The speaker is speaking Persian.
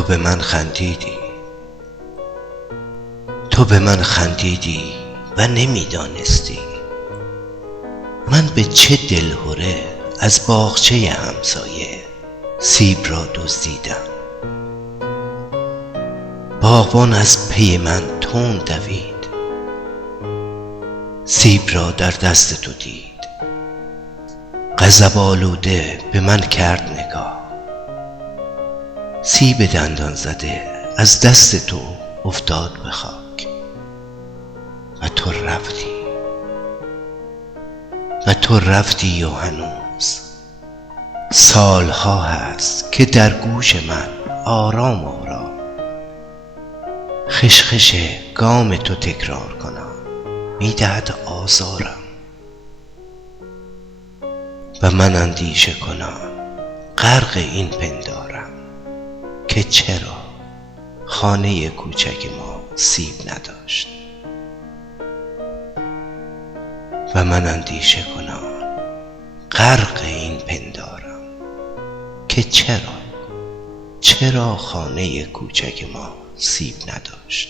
تو به من خندیدی، تو به من خندیدی و نمیدانستی من به چه دلهره از باغچه همسایه سیب را دزدیدم. باغبان از پی من تند دوید، سیب را در دست تو دید. غضب آلوده به من کرد نگاه، سیب دندان زده از دست تو افتاد به خاک. و تو رفتی، و تو رفتی و هنوز سالها هست که در گوش من آرام آرام خشخش گام تو تکرار کنم، میدهد آزارم. و من اندیشه کنم غرق این پندارم که چرا خانه کوچک ما سیب نداشت. و من اندیشه کنم غرق این پندارم که چرا خانه کوچک ما سیب نداشت.